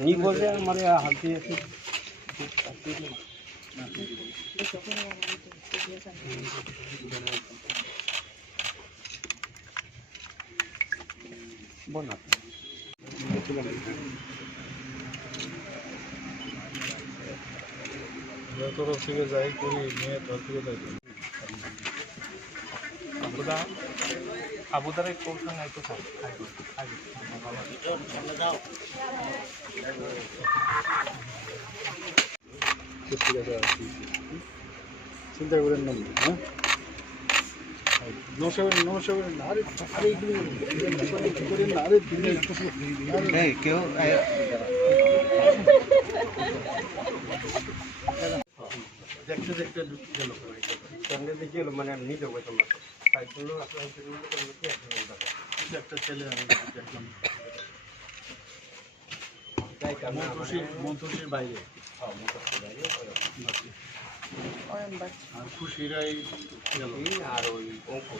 नहीं बोल रहे हमारे हालती ऐसे बोलना तरफ থেকে যাই করি নিয়ে তোর থেকে যাই আবুদারে কোনখানে একটু চিন্তা করেন না হ্যাঁ কেউ দেখতে দেখতে গেল সামনে দিকে গেল মানে আমি নিজে বলতাম তাই জন্য আপনার একটা ছেলে আমি দেখলাম মন্ত্রীর বাইরে আর খুশিরাই গেল আর ওই অঙ্ক